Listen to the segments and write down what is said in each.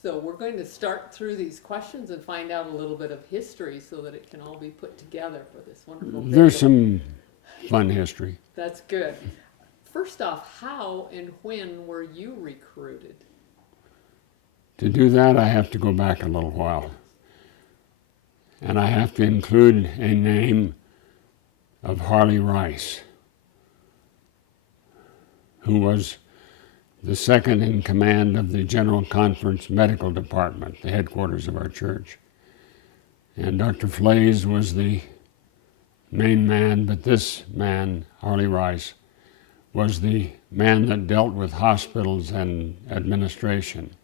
So we're going to start through these questions and find out a little bit of history so that it can all be put together for this wonderful video. There's some fun history. That's good. First off, how and when were you recruited? To do that, I have to go back a little while. And I have to include a name of Harley Rice, who was the second in command of the General Conference Medical Department, the headquarters of our church. And Dr. Flays was the main man, but this man, Harley Rice, was the man that dealt with hospitals and administration.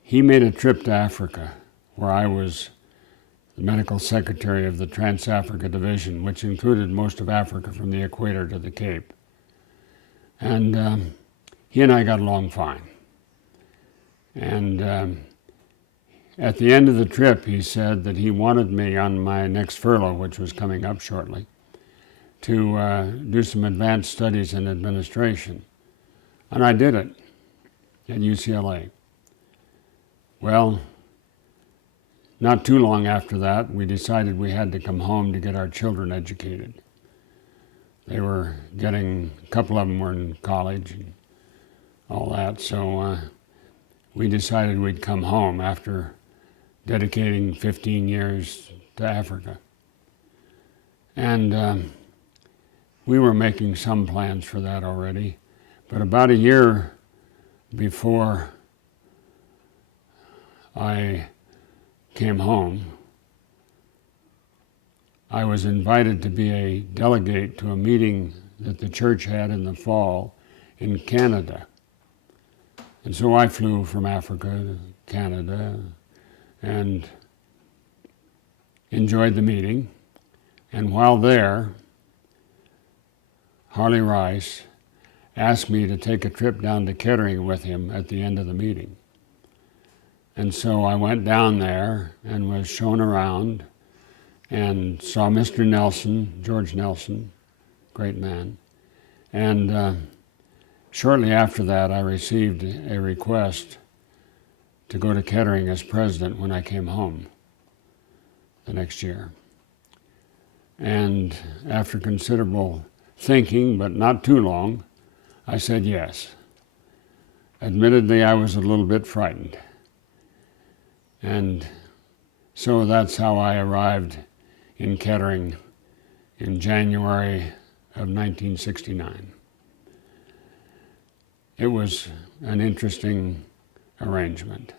He made a trip to Africa, where I was the medical secretary of the Trans-Africa Division, which included most of Africa from the equator to the Cape. And he and I got along fine. And at the end of the trip, he said that he wanted me on my next furlough, which was coming up shortly, to do some advanced studies in administration. And I did it at UCLA. Well, not too long after that, we decided we had to come home to get our children educated. They were getting, a couple of them were in college and all that, so we decided we'd come home after dedicating 15 years to Africa. And we were making some plans for that already, but about a year before I came home, I was invited to be a delegate to a meeting that the church had in the fall in Canada. And so I flew from Africa to Canada and enjoyed the meeting. And while there, Harley Rice asked me to take a trip down to Kettering with him at the end of the meeting. And so I went down there and was shown around and saw Mr. Nelson, George Nelson, great man. And shortly after that, I received a request to go to Kettering as president when I came home the next year. And after considerable thinking, but not too long, I said yes. Admittedly, I was a little bit frightened. And so that's how I arrived in Kettering in January of 1969. It was an interesting arrangement.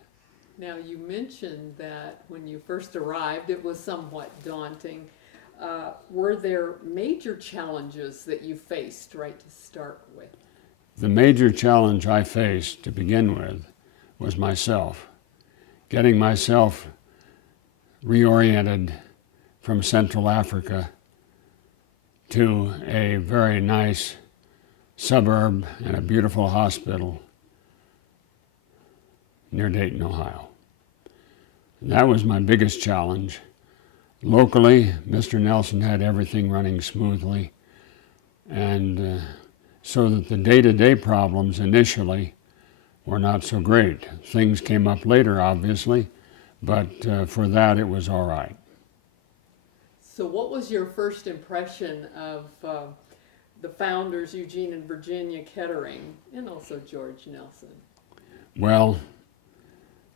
Now, you mentioned that when you first arrived, it was somewhat daunting. Were there major challenges that you faced right to start with? The major challenge I faced to begin with was myself. Getting myself reoriented from Central Africa to a very nice suburb and a beautiful hospital near Dayton, Ohio. That was my biggest challenge. Locally, Mr. Nelson had everything running smoothly, and so that the day-to-day problems initially were not so great. Things came up later, obviously, but for that it was all right. So what was your first impression of the founders, Eugene and Virginia Kettering, and also George Nelson? Well,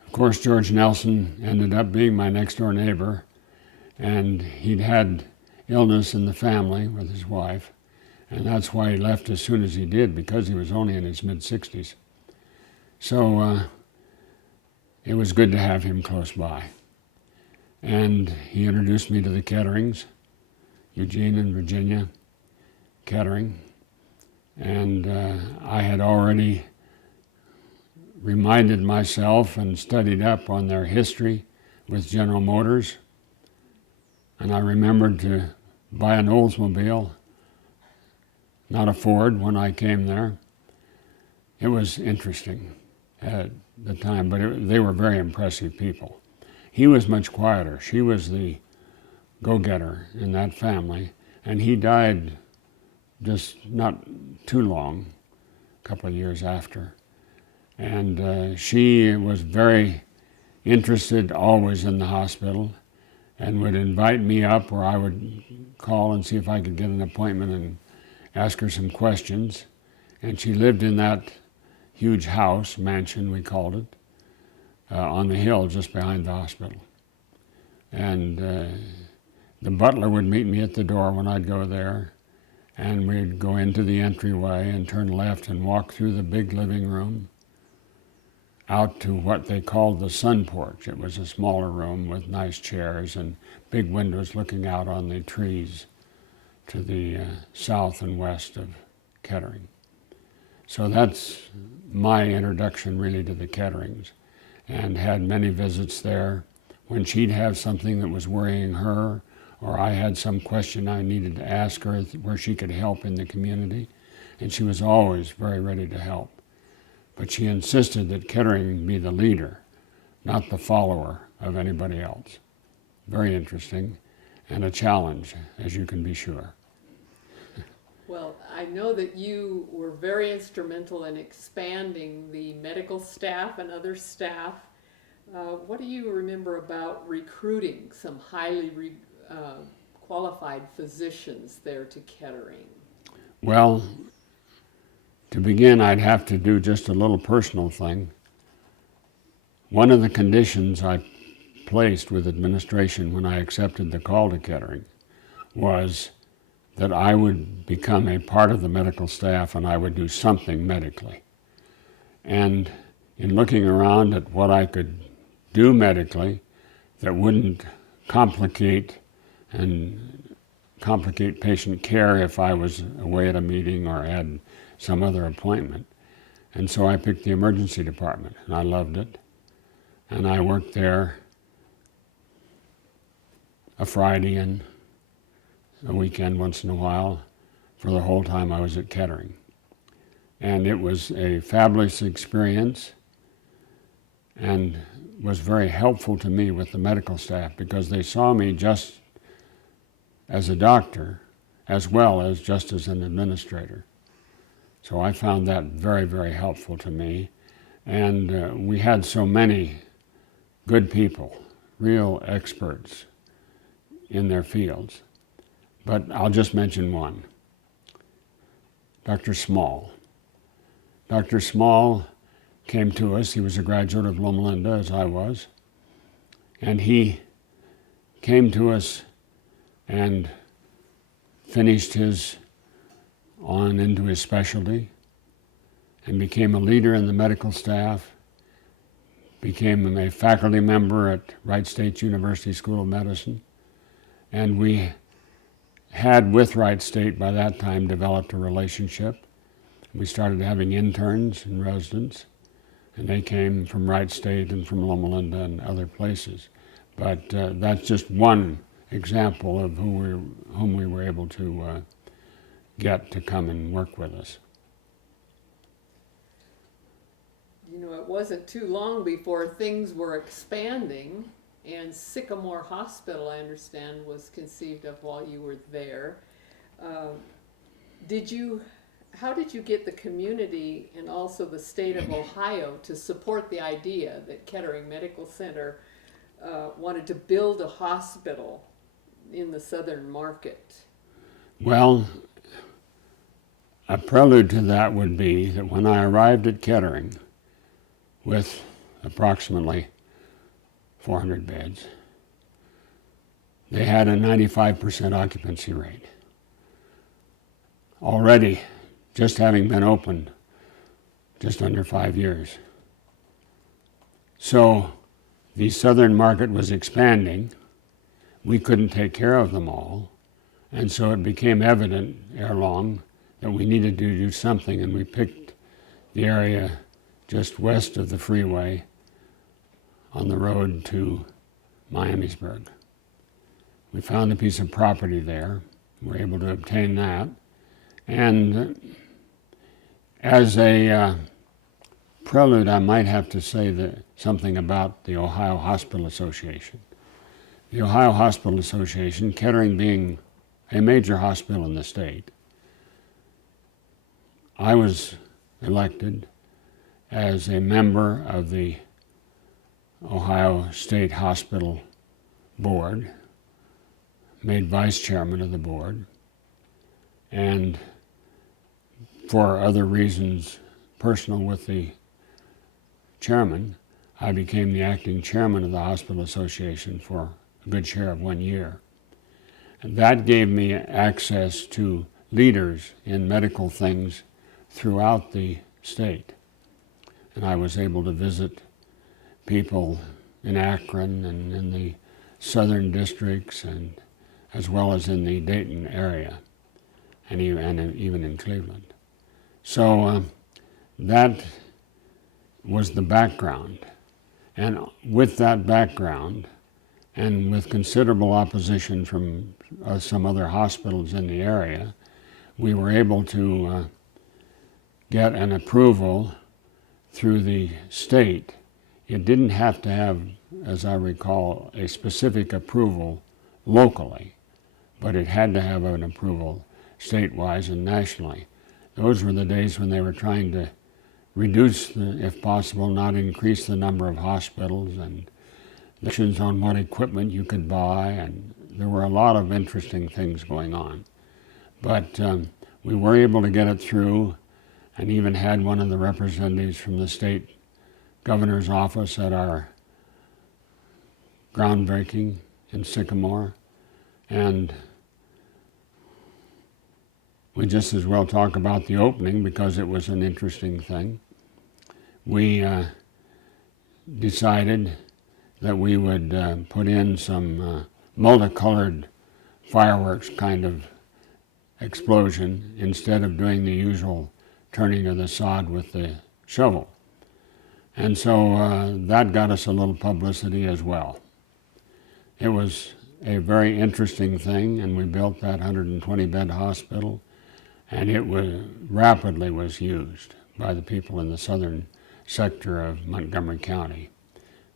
of course, George Nelson ended up being my next-door neighbor, and he'd had illness in the family with his wife, and that's why he left as soon as he did, because he was only in his mid-60s. So it was good to have him close by. And he introduced me to the Ketterings, Eugene and Virginia Kettering. And I had already reminded myself and studied up on their history with General Motors. And I remembered to buy an Oldsmobile, not a Ford, when I came there. It was interesting at the time, but they were very impressive people. He was much quieter. She was the go-getter in that family, and he died just not too long, a couple of years after. And she was very interested always in the hospital and would invite me up, or I would call and see if I could get an appointment and ask her some questions. And she lived in that huge house, mansion we called it, on the hill just behind the hospital. And the butler would meet me at the door when I'd go there, and we'd go into the entryway and turn left and walk through the big living room out to what they called the sun porch. It was a smaller room with nice chairs and big windows looking out on the trees to the south and west of Kettering. So that's my introduction really to the Ketterings, and had many visits there. When she'd have something that was worrying her, or I had some question I needed to ask her where she could help in the community, and she was always very ready to help. But she insisted that Kettering be the leader, not the follower of anybody else. Very interesting, and a challenge, as you can be sure. Well, I know that you were very instrumental in expanding the medical staff and other staff. What do you remember about recruiting some highly qualified physicians there to Kettering? Well, to begin, I'd have to do just a little personal thing. One of the conditions I placed with administration when I accepted the call to Kettering was that I would become a part of the medical staff and I would do something medically. And in looking around at what I could do medically that wouldn't complicate patient care if I was away at a meeting or had some other appointment. And so I picked the emergency department, and I loved it. And I worked there a Friday and a weekend once in a while for the whole time I was at Kettering. And it was a fabulous experience and was very helpful to me with the medical staff, because they saw me just as a doctor as well as just as an administrator. So I found that very, very helpful to me. And we had so many good people, real experts in their fields. But I'll just mention one, Dr. Small. Dr. Small came to us. He was a graduate of Loma Linda, as I was. And he came to us and finished on into his specialty and became a leader in the medical staff, became a faculty member at Wright State University School of Medicine. And we had, with Wright State by that time, developed a relationship. We started having interns and residents, and they came from Wright State and from Loma Linda and other places. But that's just one example of whom we were able to get to come and work with us. You know, it wasn't too long before things were expanding, and Sycamore Hospital, I understand, was conceived of while you were there. How did you get the community and also the state of Ohio to support the idea that Kettering Medical Center wanted to build a hospital in the southern market? Well, a prelude to that would be that when I arrived at Kettering with approximately 400 beds, they had a 95% occupancy rate. Already, just having been opened just under 5 years. So the southern market was expanding. We couldn't take care of them all. And so it became evident ere long that we needed to do something, and we picked the area just west of the freeway on the road to Miamisburg. We found a piece of property there. We were able to obtain that. And as a prelude, I might have to say something about the Ohio Hospital Association. The Ohio Hospital Association, Kettering being a major hospital in the state, I was elected as a member of the Ohio State Hospital Board, made vice chairman of the board, and for other reasons personal with the chairman, I became the acting chairman of the Hospital Association for a good share of 1 year. And that gave me access to leaders in medical things throughout the state. And I was able to visit people in Akron and in the southern districts, and as well as in the Dayton area, and even in Cleveland. So that was the background. And with that background, and with considerable opposition from some other hospitals in the area, we were able to get an approval through the state. It didn't have to have, as I recall, a specific approval locally, but it had to have an approval statewide and nationally. Those were the days when they were trying to reduce, if possible, not increase the number of hospitals, and restrictions on what equipment you could buy, and there were a lot of interesting things going on. But we were able to get it through, and even had one of the representatives from the state governor's office at our groundbreaking in Sycamore, and we just as well talk about the opening because it was an interesting thing. We decided that we would put in some multicolored fireworks kind of explosion instead of doing the usual turning of the sod with the shovel. And so that got us a little publicity as well. It was a very interesting thing, and we built that 120-bed hospital, and it rapidly was used by the people in the southern sector of Montgomery County.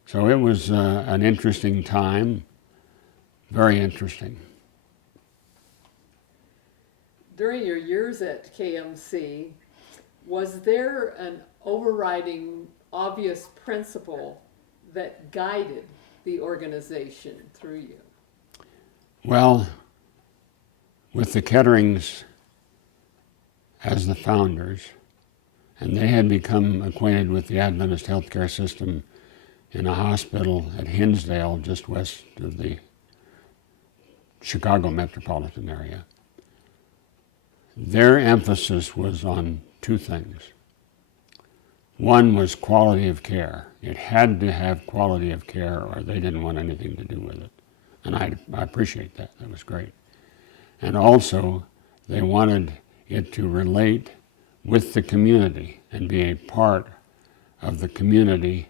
So it was an interesting time, very interesting. During your years at KMC, was there an overriding, obvious principle that guided the organization through you? Well, with the Ketterings as the founders, and they had become acquainted with the Adventist healthcare system in a hospital at Hinsdale, just west of the Chicago metropolitan area. Their emphasis was on two things. One was quality of care. It had to have quality of care, or they didn't want anything to do with it. And I appreciate that. That was great. And also, they wanted it to relate with the community and be a part of the community.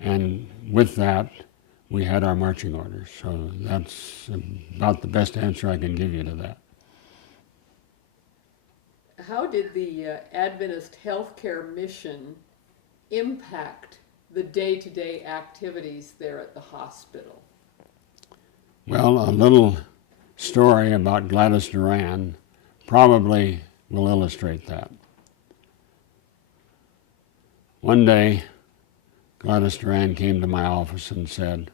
And with that, we had our marching orders. So that's about the best answer I can give you to that. How did the Adventist healthcare mission impact the day-to-day activities there at the hospital? Well, a little story about Gladys Duran probably will illustrate that. One day, Gladys Duran came to my office and said,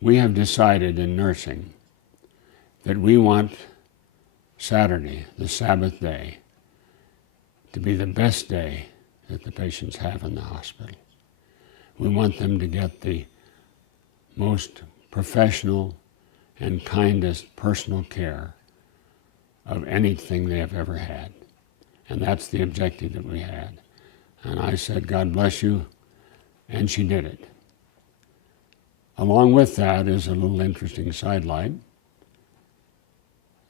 "We have decided in nursing that we want Saturday, the Sabbath day, to be the best day that the patients have in the hospital. We want them to get the most professional and kindest personal care of anything they have ever had." And that's the objective that we had. And I said, "God bless you," and she did it. Along with that is a little interesting sidelight.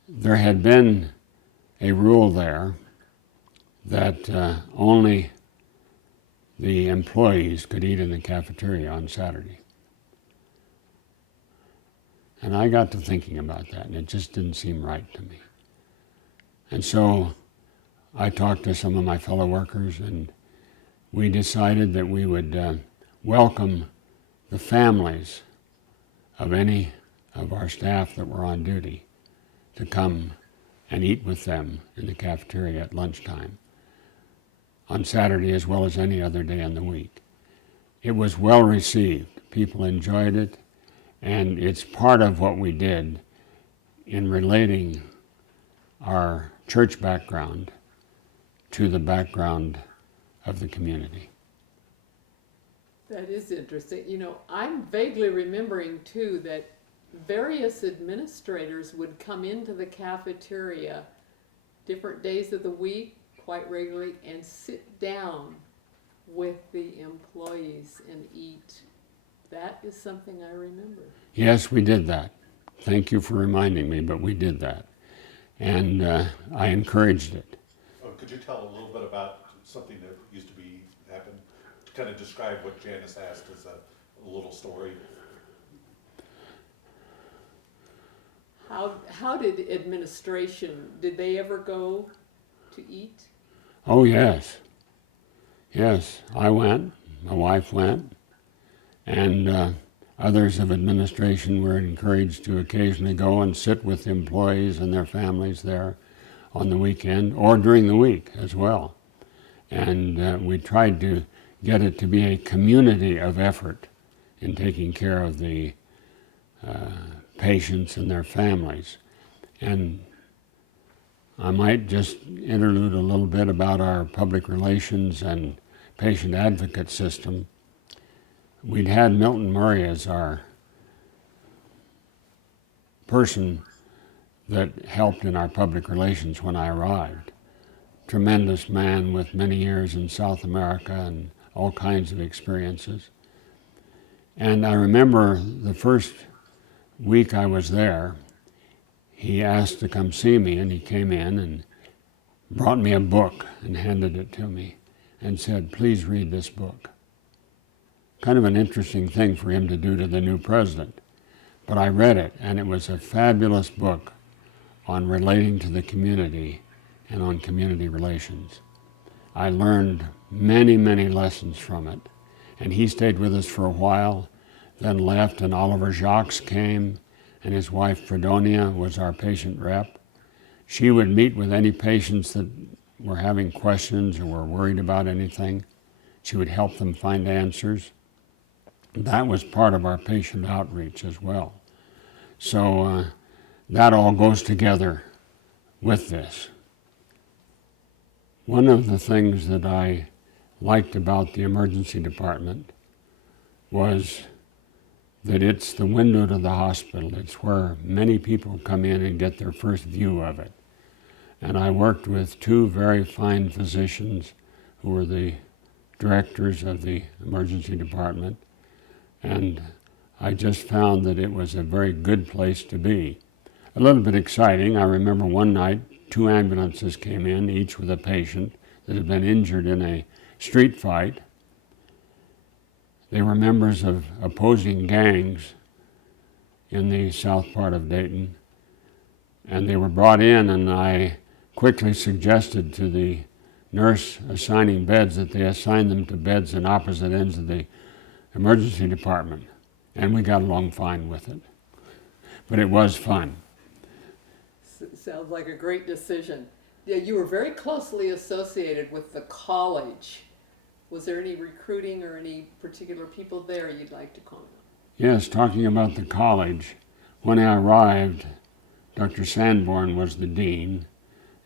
There had been a rule there that only the employees could eat in the cafeteria on Saturday. And I got to thinking about that, and it just didn't seem right to me. And so I talked to some of my fellow workers, and we decided that we would welcome the families of any of our staff that were on duty to come and eat with them in the cafeteria at lunchtime. on Saturday as well as any other day in the week. It was well received. People enjoyed it, and it's part of what we did in relating our church background to the background of the community. That is interesting. You know, I'm vaguely remembering too that various administrators would come into the cafeteria different days of the week, quite regularly, and sit down with the employees and eat. That is something I remember. Yes, we did that. Thank you for reminding me, but we did that. And I encouraged it. Oh, could you tell a little bit about something that used to be happen? To kind of describe what Janice asked as a little story. How did administration, did they ever go to eat? Oh, yes. Yes, I went, my wife went, and others of administration were encouraged to occasionally go and sit with employees and their families there on the weekend or during the week as well. And we tried to get it to be a community of effort in taking care of the patients and their families. And I might just interlude a little bit about our public relations and patient advocate system. We'd had Milton Murray as our person that helped in our public relations when I arrived. Tremendous man with many years in South America and all kinds of experiences. And I remember the first week I was there, he asked to come see me, and he came in and brought me a book and handed it to me and said, "Please read this book." Kind of an interesting thing for him to do to the new president. But I read it, and it was a fabulous book on relating to the community and on community relations. I learned many, many lessons from it. And he stayed with us for a while, then left, and Oliver Jacques came, and his wife Fredonia was our patient rep. She would meet with any patients that were having questions or were worried about anything. She would help them find answers. That was part of our patient outreach as well. So that all goes together with this. One of the things that I liked about the emergency department was that it's the window to the hospital. It's where many people come in and get their first view of it. And I worked with two very fine physicians who were the directors of the emergency department, and I just found that it was a very good place to be. A little bit exciting. I remember one night 2 ambulances came in, each with a patient that had been injured in a street fight. They were members of opposing gangs in the south part of Dayton, and they were brought in, and I quickly suggested to the nurse assigning beds that they assign them to beds in opposite ends of the emergency department, and we got along fine with it. But it was fun. Sounds like a great decision. Yeah, you were very closely associated with the college. Was there any recruiting or any particular people there you'd like to comment on? Yes, talking about the college, when I arrived, Dr. Sanborn was the dean,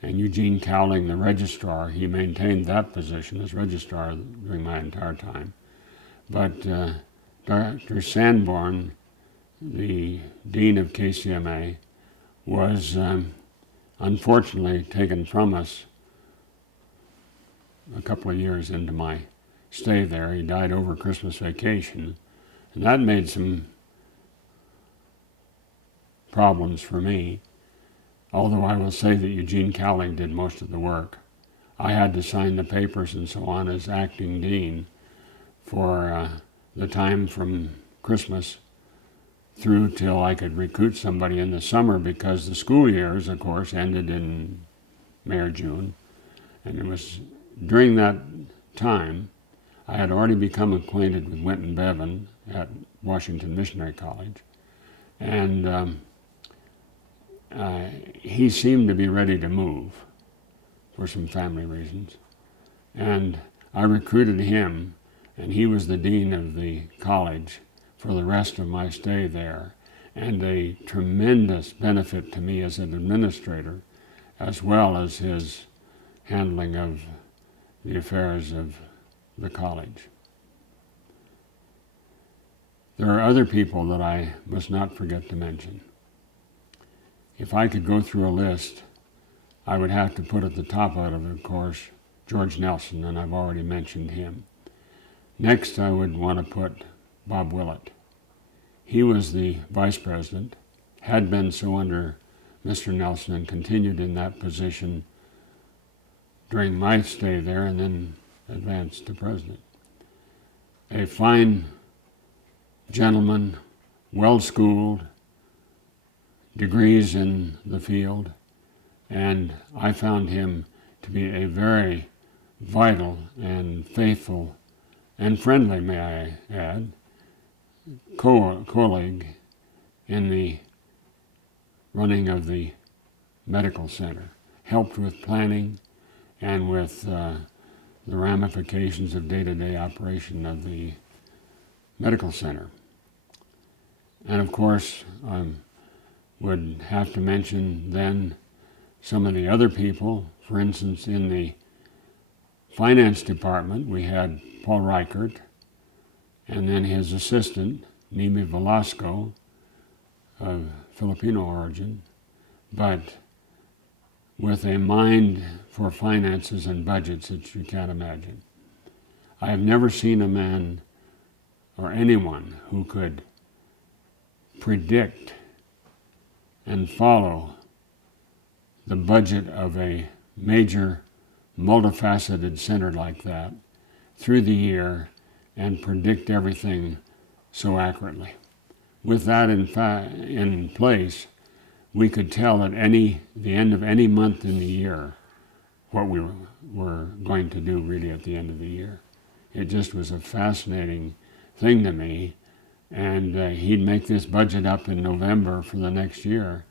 and Eugene Cowling the registrar. He maintained that position as registrar during my entire time. But Dr. Sanborn, the dean of KCMA, was unfortunately taken from us a couple of years into my stay there. He died over Christmas vacation, and that made some problems for me, although I will say that Eugene Cowling did most of the work. I had to sign the papers and so on as acting dean for the time from Christmas through till I could recruit somebody in the summer, because the school years, of course, ended in May or June. And it was during that time I had already become acquainted with Winton Bevan at Washington Missionary College. And he seemed to be ready to move for some family reasons. And I recruited him, and he was the dean of the college for the rest of my stay there, and a tremendous benefit to me as an administrator, as well as his handling of the affairs of the college. There are other people that I must not forget to mention. If I could go through a list, I would have to put at the top out of it, of course, George Nelson, and I've already mentioned him. Next, I would want to put Bob Willett. He was the vice president, had been so under Mr. Nelson, and continued in that position during my stay there, and then advanced to president. A fine gentleman, well-schooled, degrees in the field, and I found him to be a very vital and faithful and friendly, may I add, colleague in the running of the medical center. Helped with planning and with the ramifications of day-to-day operation of the medical center. And of course, I would have to mention then some of the other people. For instance, in the finance department, we had Paul Reichert, and then his assistant, Nimi Velasco, of Filipino origin, but with a mind for finances and budgets that you can't imagine. I have never seen a man or anyone who could predict and follow the budget of a major multifaceted center like that through the year and predict everything so accurately. With that in place, we could tell at the end of any month in the year what we were going to do really at the end of the year. It just was a fascinating thing to me. And he'd make this budget up in November for the next year,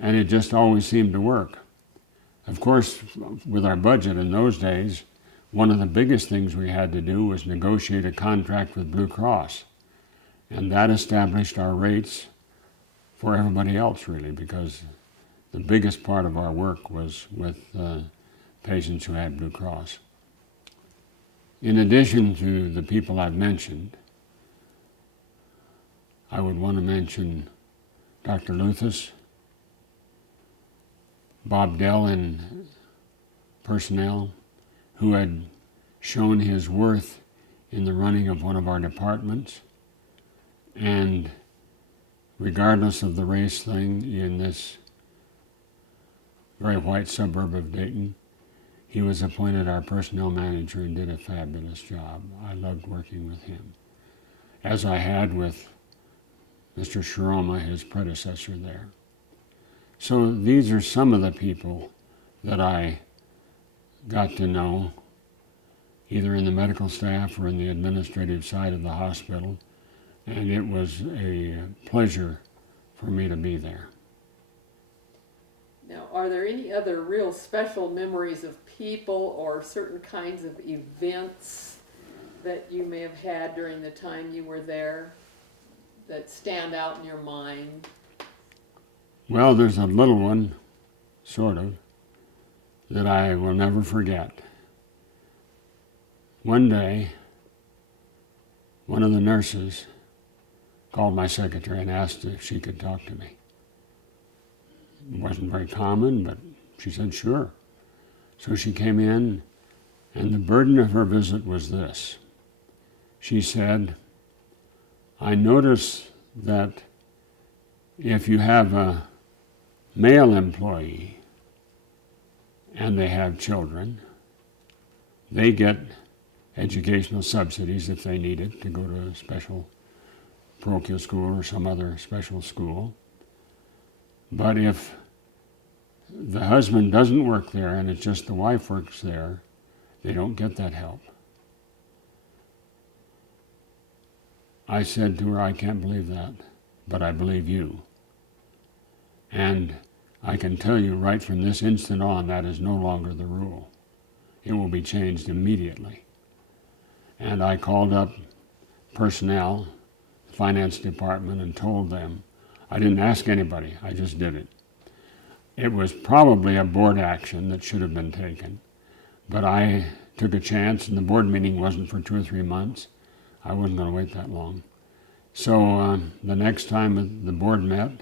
and it just always seemed to work. Of course, with our budget in those days, one of the biggest things we had to do was negotiate a contract with Blue Cross, and that established our rates for everybody else, really, because the biggest part of our work was with patients who had Blue Cross. In addition to the people I've mentioned, I would want to mention Dr. Luthas, Bob Dell in personnel, who had shown his worth in the running of one of our departments, and regardless of the race thing in this very white suburb of Dayton, he was appointed our personnel manager and did a fabulous job. I loved working with him, as I had with Mr. Shiroma, his predecessor there. So these are some of the people that I got to know, either in the medical staff or in the administrative side of the hospital, and it was a pleasure for me to be there. Now, are there any other real special memories of people or certain kinds of events that you may have had during the time you were there that stand out in your mind? Well, there's a little one, sort of, that I will never forget. One day, one of the nurses called my secretary and asked if she could talk to me. It wasn't very common, but she said, sure. So she came in, and the burden of her visit was this. She said, I notice that if you have a male employee and they have children, they get educational subsidies if they need it to go to a special parochial school or some other special school. But if the husband doesn't work there and it's just the wife works there, they don't get that help. I said to her, I can't believe that, but I believe you. And I can tell you right from this instant on, that is no longer the rule. it will be changed immediately. And I called up personnel, the finance department, and told them. I didn't ask anybody, I just did it. It was probably a board action that should have been taken, but I took a chance, and the board meeting wasn't for 2 or 3 months. I wasn't going to wait that long. So the next time the board met,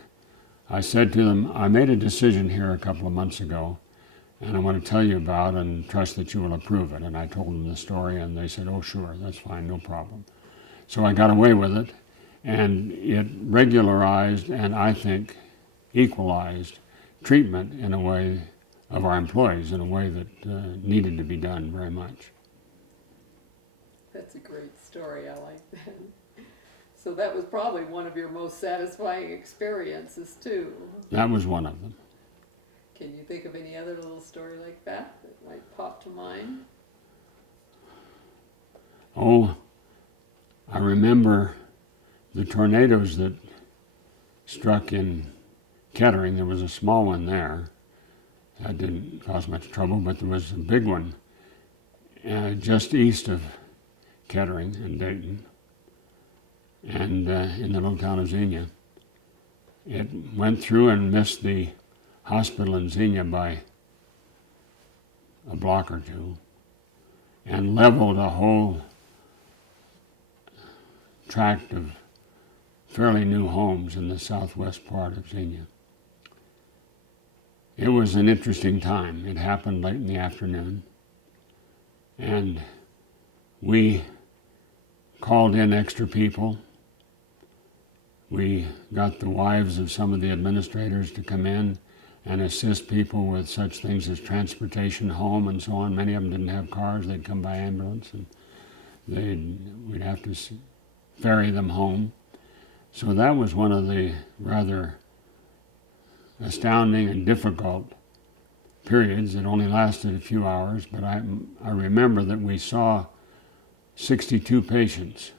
I said to them, I made a decision here a couple of months ago, and I want to tell you about and trust that you will approve it. And I told them the story, and they said, oh, sure, that's fine, no problem. So I got away with it, and it regularized and I think equalized treatment in a way of our employees in a way that needed to be done very much. That's a great story. I like that. So that was probably one of your most satisfying experiences too. That was one of them. Can you think of any other little story like that that might pop to mind? Oh, I remember the tornadoes that struck in Kettering. There was a small one there. That didn't cause much trouble, but there was a big one just east of Kettering and Dayton, and in the little town of Xenia. It went through and missed the hospital in Xenia by a block or two, and leveled a whole tract of fairly new homes in the southwest part of Xenia. It was an interesting time. It happened late in the afternoon, and we called in extra people. We got the wives of some of the administrators to come in and assist people with such things as transportation home and so on. Many of them didn't have cars. They'd come by ambulance, and we'd have to ferry them home. So that was one of the rather astounding and difficult periods. It only lasted a few hours, but I remember that we saw 62 patients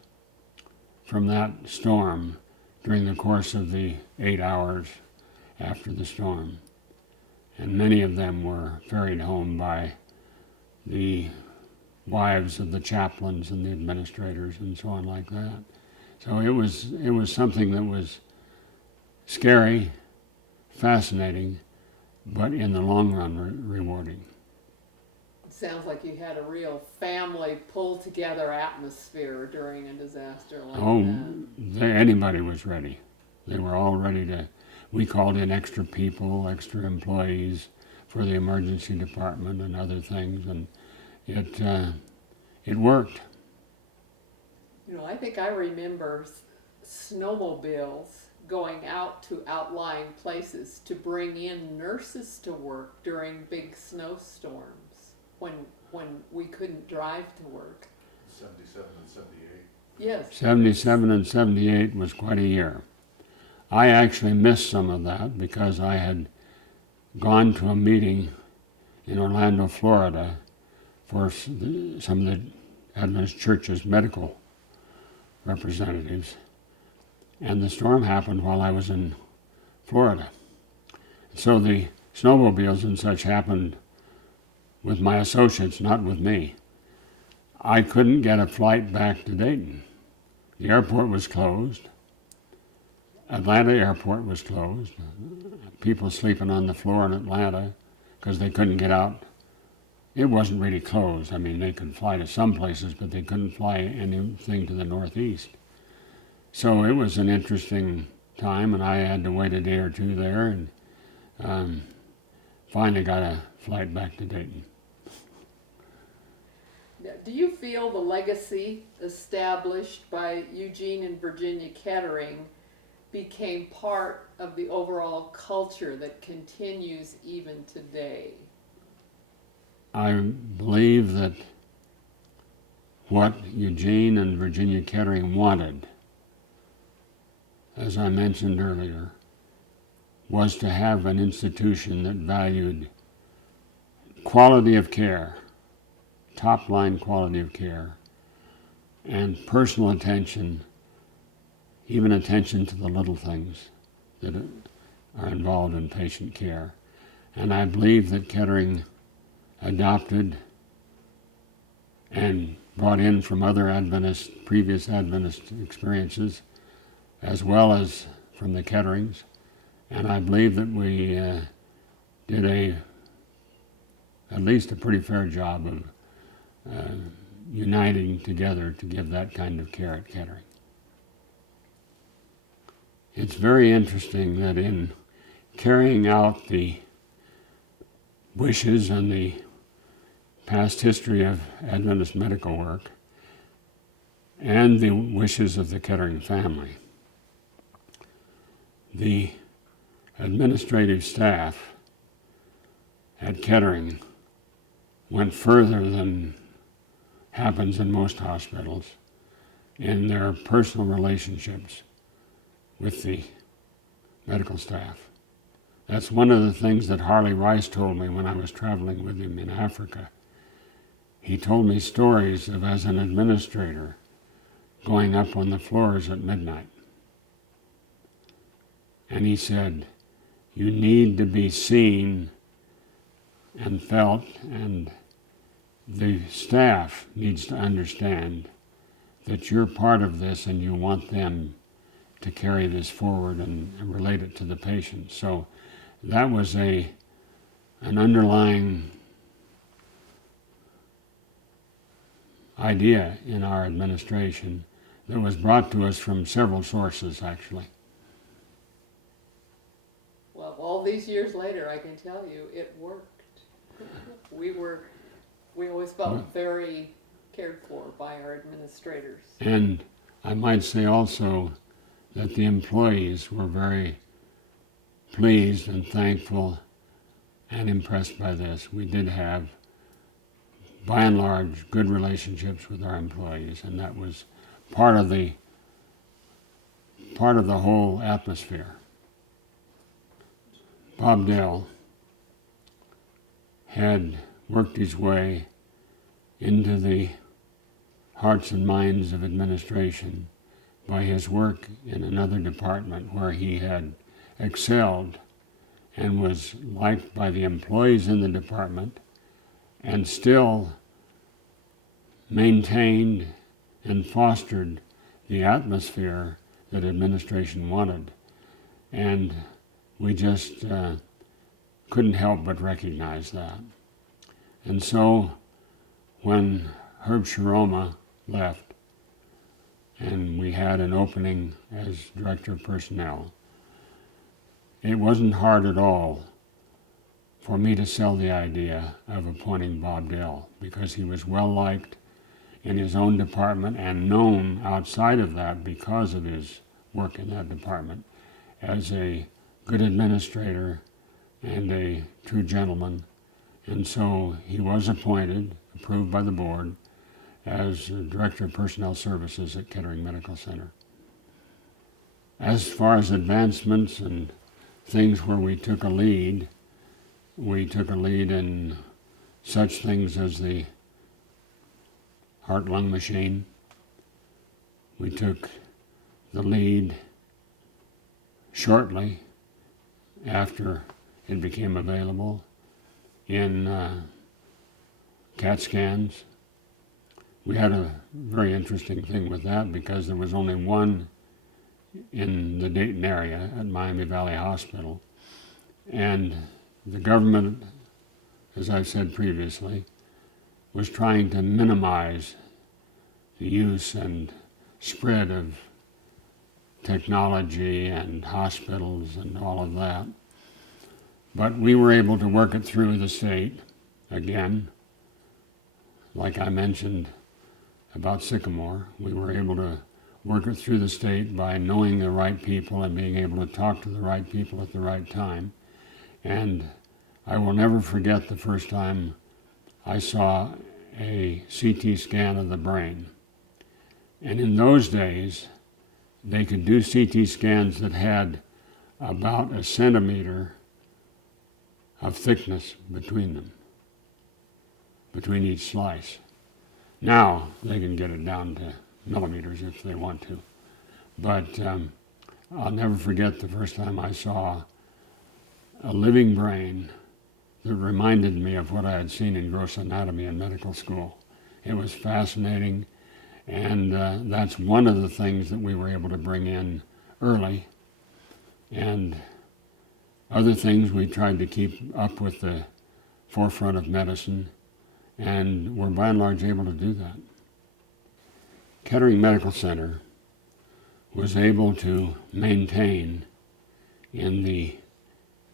from that storm during the course of the 8 hours after the storm. And many of them were ferried home by the wives of the chaplains and the administrators and so on like that. So it was something that was scary, fascinating, but in the long run rewarding. It sounds like you had a real family pull together atmosphere during a disaster like that. Anybody was ready. They were all ready to. We called in extra people, extra employees for the emergency department and other things, and it worked. You know, I think I remember snowmobiles going out to outlying places to bring in nurses to work during big snowstorms when we couldn't drive to work. 77 and 78. Yes. 77 and 78 was quite a year. I actually missed some of that because I had gone to a meeting in Orlando, Florida for some of the Adventist Church's medical representatives. And the storm happened while I was in Florida. So the snowmobiles and such happened with my associates, not with me. I couldn't get a flight back to Dayton. The airport was closed. Atlanta airport was closed. People sleeping on the floor in Atlanta because they couldn't get out. It wasn't really closed. I mean, they could fly to some places, but they couldn't fly anything to the northeast. So it was an interesting time, and I had to wait a day or two there, and finally got a flight back to Dayton. Do you feel the legacy established by Eugene and Virginia Kettering became part of the overall culture that continues even today? I believe that what Eugene and Virginia Kettering wanted, as I mentioned earlier, was to have an institution that valued quality of care, top-line quality of care, and personal attention, even attention to the little things that are involved in patient care. And I believe that Kettering adopted and brought in from other previous Adventist experiences, as well as from the Ketterings. And I believe that we did at least a pretty fair job of uniting together to give that kind of care at Kettering. It's very interesting that in carrying out the wishes and the past history of Adventist medical work and the wishes of the Kettering family, the administrative staff at Kettering went further than happens in most hospitals in their personal relationships with the medical staff. That's one of the things that Harley Rice told me when I was traveling with him in Africa. He told me stories of, as an administrator, going up on the floors at midnight. And he said, you need to be seen and felt, and the staff needs to understand that you're part of this and you want them to carry this forward and relate it to the patient. So that was an underlying idea in our administration that was brought to us from several sources, actually. Well, all these years later, I can tell you, it worked. We always felt very cared for by our administrators. And I might say also that the employees were very pleased and thankful and impressed by this. We did have, by and large, good relationships with our employees, and that was part of the whole atmosphere. Bob Dell had worked his way into the hearts and minds of administration by his work in another department where he had excelled and was liked by the employees in the department and still maintained and fostered the atmosphere that administration wanted. And we just couldn't help but recognize that. And so when Herb Sharoma left and we had an opening as Director of Personnel, it wasn't hard at all for me to sell the idea of appointing Bob Dell, because he was well liked in his own department and known outside of that because of his work in that department as a good administrator and a true gentleman. And so he was appointed, approved by the board, as Director of Personnel Services at Kettering Medical Center. As far as advancements and things where we took a lead in such things as the heart-lung machine. We took the lead shortly after it became available in CAT scans. We had a very interesting thing with that because there was only one in the Dayton area at Miami Valley Hospital. And the government, as I've said previously, was trying to minimize the use and spread of technology and hospitals and all of that. But we were able to work it through the state, again, like I mentioned about Sycamore. We were able to work it through the state by knowing the right people and being able to talk to the right people at the right time. And I will never forget the first time I saw a CT scan of the brain. And in those days, they could do CT scans that had about a centimeter of thickness between them, between each slice. Now they can get it down to millimeters if they want to. But I'll never forget the first time I saw a living brain that reminded me of what I had seen in gross anatomy in medical school. It was fascinating, and that's one of the things that we were able to bring in early. And other things we tried to keep up with the forefront of medicine, and we're by and large able to do that. Kettering Medical Center was able to maintain in the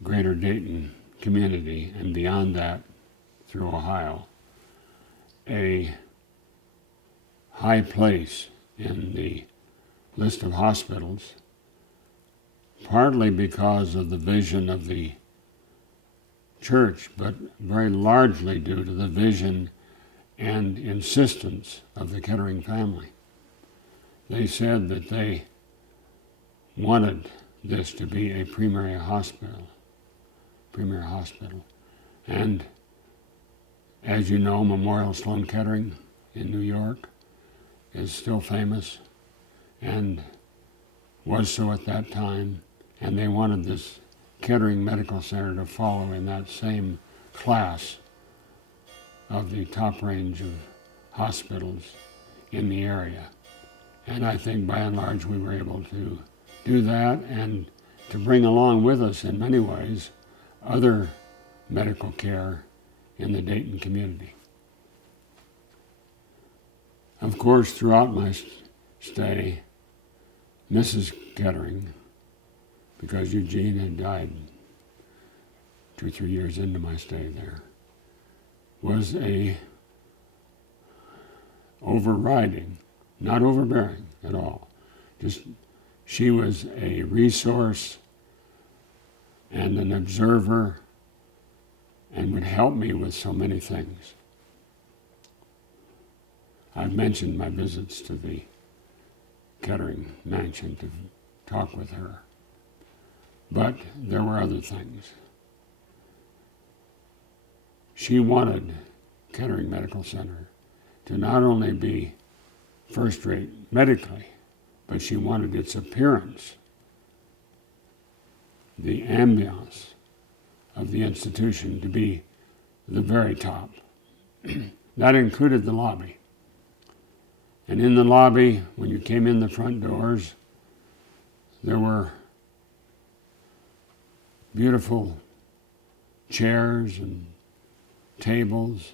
greater Dayton community and beyond that through Ohio a high place in the list of hospitals, partly because of the vision of the church, but very largely due to the vision and insistence of the Kettering family. They said that they wanted this to be a premier hospital. And as you know, Memorial Sloan Kettering in New York is still famous and was so at that time, and they wanted this Kettering Medical Center to follow in that same class of the top range of hospitals in the area. And I think by and large we were able to do that and to bring along with us in many ways other medical care in the Dayton community. Of course, throughout my stay, Mrs. Kettering, because Eugene had died 2 or 3 years into my stay there, was a overriding, not overbearing at all. Just she was a resource and an observer and would help me with so many things. I've mentioned my visits to the Kettering mansion to talk with her, but there were other things. She wanted Kettering Medical Center to not only be first-rate medically, but she wanted its appearance, the ambiance of the institution to be the very top. That included the lobby. And in the lobby, when you came in the front doors, there were beautiful chairs and tables,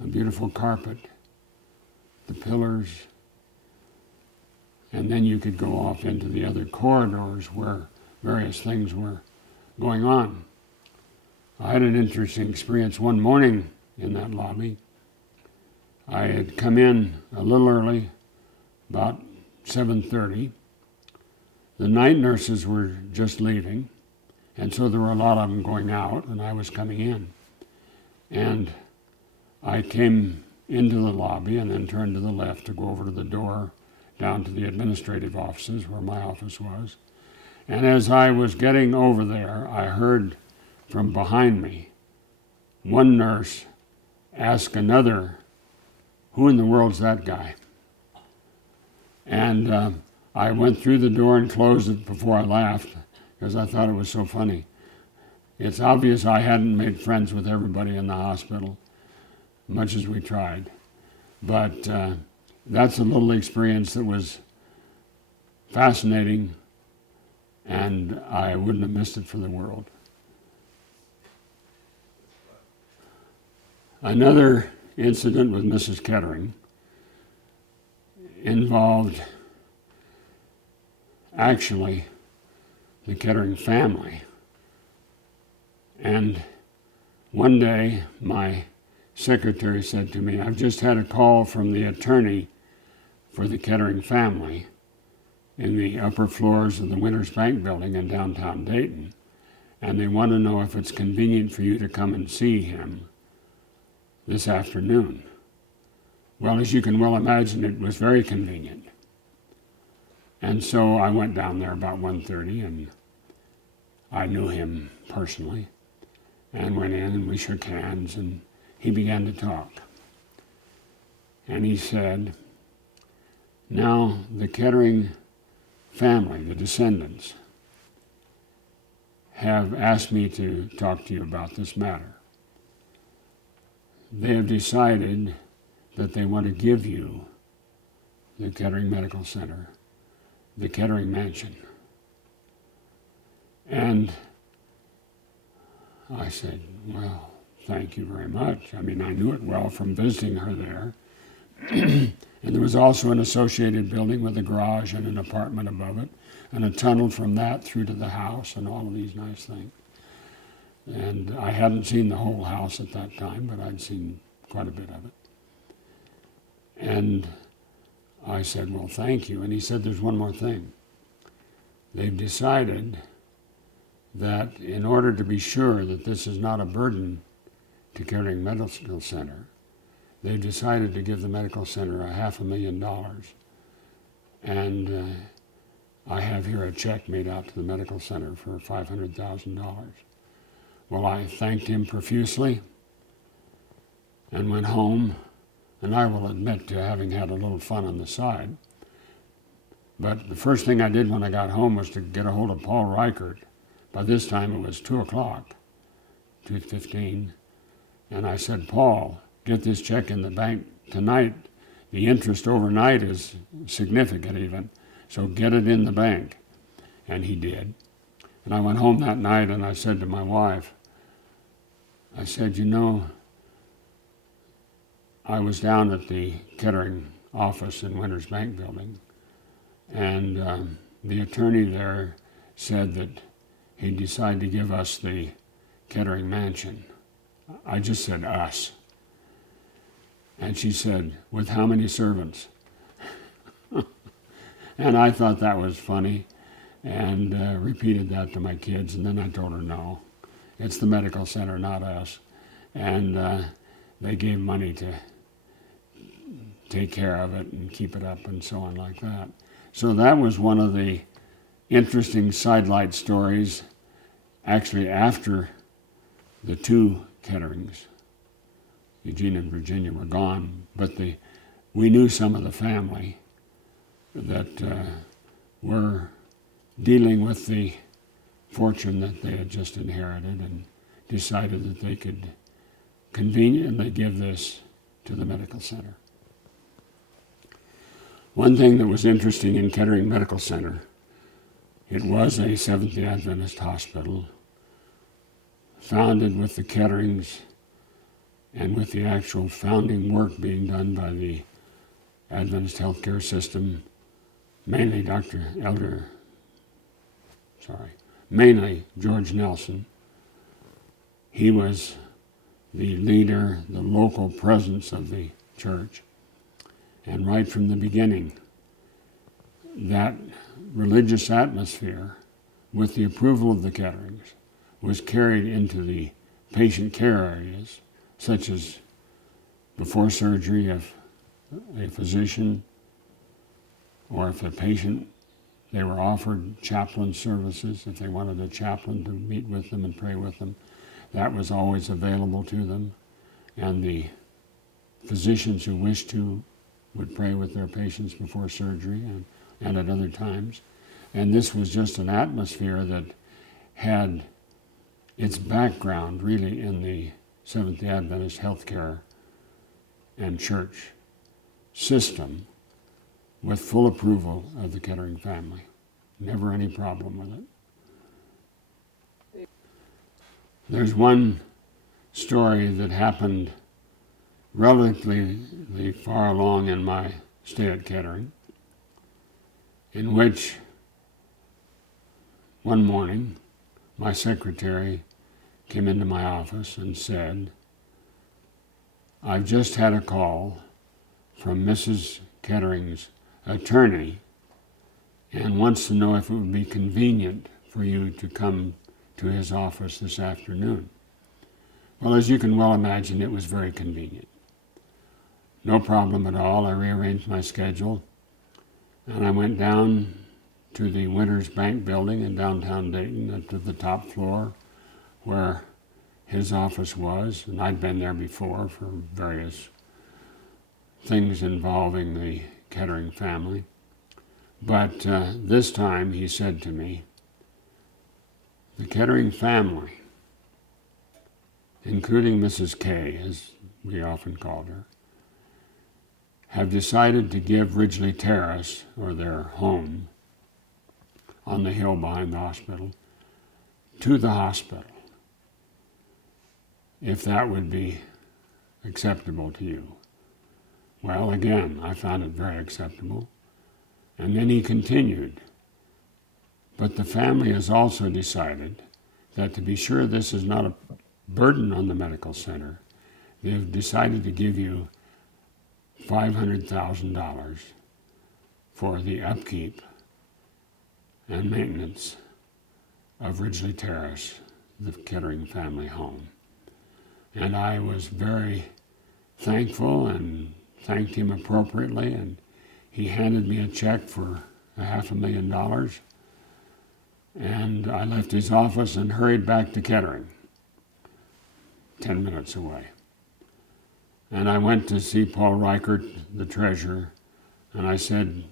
a beautiful carpet, the pillars, and then you could go off into the other corridors where various things were going on. I had an interesting experience one morning in that lobby. I had come in a little early, about 7:30. The night nurses were just leaving, and so there were a lot of them going out, and I was coming in. And I came into the lobby and then turned to the left to go over to the door down to the administrative offices where my office was. And as I was getting over there, I heard from behind me one nurse ask another, "Who in the world's that guy?" And I went through the door and closed it before I laughed because I thought it was so funny. It's obvious I hadn't made friends with everybody in the hospital, much as we tried. But that's a little experience that was fascinating, and I wouldn't have missed it for the world. Another incident with Mrs. Kettering involved actually the Kettering family. And one day my secretary said to me, "I've just had a call from the attorney for the Kettering family in the upper floors of the Winters Bank building in downtown Dayton, and they want to know if it's convenient for you to come and see him this afternoon." Well, as you can well imagine, it was very convenient. And so I went down there about 1:30, and I knew him personally, and went in and we shook hands, and he began to talk. And he said, "Now, the Kettering family, the descendants, have asked me to talk to you about this matter. They have decided that they want to give you the Kettering Medical Center, the Kettering Mansion. And I said, well, thank you very much. I mean, I knew it well from visiting her there. And there was also an associated building with a garage and an apartment above it, and a tunnel from that through to the house and all of these nice things. And I hadn't seen the whole house at that time, but I'd seen quite a bit of it. And I said, well, thank you. And he said, there's one more thing. They've decided that in order to be sure that this is not a burden to Kettering Medical Center, they've decided to give the medical center $500,000. And I have here a check made out to the medical center for $500,000. Well, I thanked him profusely and went home, and I will admit to having had a little fun on the side. But the first thing I did when I got home was to get a hold of Paul Reichert. By this time it was 2 o'clock, 2:15, and I said, Paul, get this check in the bank tonight. The interest overnight is significant even, so get it in the bank. And he did. And I went home that night and I said to my wife, I said, you know, I was down at the Kettering office in Winters Bank Building, and the attorney there said that he decided to give us the Kettering Mansion. I just said us. And she said, with how many servants? And I thought that was funny, and repeated that to my kids, and then I told her, no, it's the medical center, not us. And they gave money to take care of it and keep it up and so on like that. So that was one of the interesting sidelight stories, actually after the two Ketterings, Eugene and Virginia, were gone, but we knew some of the family that were dealing with the fortune that they had just inherited and decided that they could conveniently give this to the medical center. One thing that was interesting in Kettering Medical Center, it was a Seventh-day Adventist hospital, founded with the Ketterings and with the actual founding work being done by the Adventist healthcare system, mainly mainly George Nelson. He was the leader, the local presence of the church. And right from the beginning, that religious atmosphere, with the approval of the Ketterings, was carried into the patient care areas, such as before surgery, if a physician or if a patient, they were offered chaplain services. If they wanted a chaplain to meet with them and pray with them, that was always available to them. And the physicians who wished to would pray with their patients before surgery and at other times. And this was just an atmosphere that had its background really in the Seventh-day Adventist healthcare and church system, with full approval of the Kettering family. Never any problem with it. There's one story that happened relatively far along in my stay at Kettering, in which one morning my secretary came into my office and said, I've just had a call from Mrs. Kettering's attorney and wants to know if it would be convenient for you to come to his office this afternoon. Well, as you can well imagine, it was very convenient. No problem at all. I rearranged my schedule, and I went down to the Winters Bank Building in downtown Dayton, up to the top floor where his office was, and I'd been there before for various things involving the Kettering family. But this time he said to me, the Kettering family, including Mrs. K, as we often called her, have decided to give Ridgely Terrace, or their home on the hill behind the hospital, to the hospital, if that would be acceptable to you. Well, again, I found it very acceptable. And then he continued, but the family has also decided that to be sure this is not a burden on the medical center, they've decided to give you $500,000 for the upkeep and maintenance of Ridgely Terrace, the Kettering family home. And I was very thankful and thanked him appropriately, and he handed me a check for $500,000, and I left his office and hurried back to Kettering, 10 minutes away. And I went to see Paul Reichert, the treasurer, and I said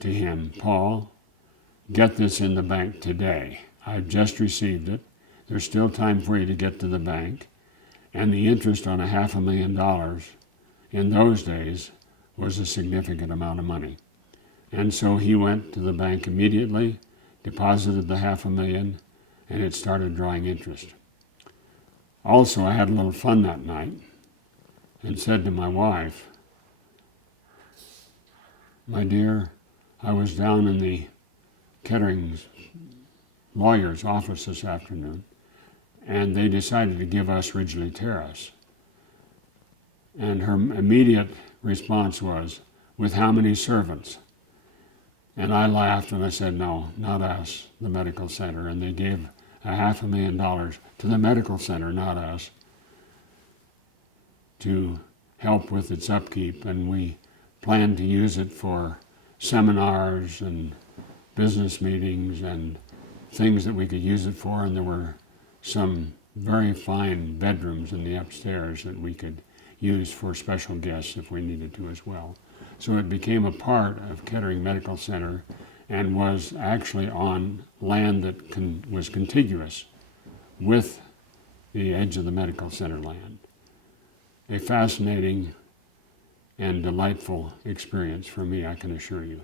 to him, Paul, get this in the bank today. I've just received it. There's still time for you to get to the bank. And the interest on $500,000 in those days was a significant amount of money. And so he went to the bank immediately, deposited the $500,000, and it started drawing interest. Also, I had a little fun that night and said to my wife, my dear, I was down in the Kettering's lawyer's office this afternoon, and they decided to give us Ridgely Terrace. And her immediate response was, with how many servants? And I laughed and I said, no, not us, the medical center. And they gave $500,000 to the medical center, not us, to help with its upkeep. And we planned to use it for seminars and business meetings and things that we could use it for. And there were some very fine bedrooms in the upstairs that we could use for special guests if we needed to as well. So it became a part of Kettering Medical Center and was actually on land that was contiguous with the edge of the medical center land. A fascinating and delightful experience for me, I can assure you.